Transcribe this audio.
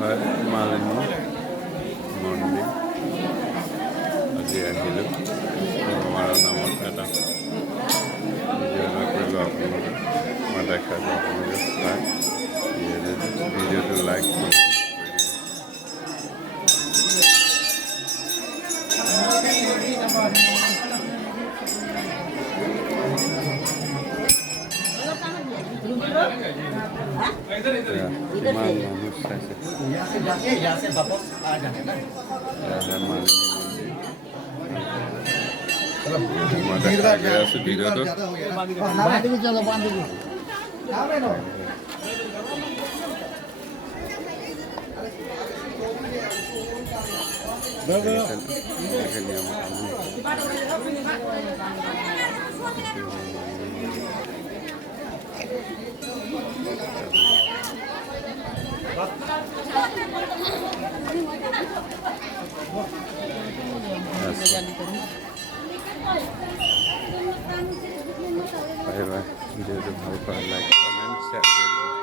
হয় মালিনী মন্দিৰ আজি আহিলোঁ আমাৰ নামত এটা ভিডিঅ' এটা কৰিব আপোনালোকে মই দেখালোঁ আপোনালোকে চাই ভিডিঅ'টো লাইক কৰি দিব। किमान মানুষ চাইছে यहाँ से वापस आ जाने ना মই দেখাই গৈ আছোঁ ভিডিঅ'টো चलो बांध Bye bye. Video to help like comment, share.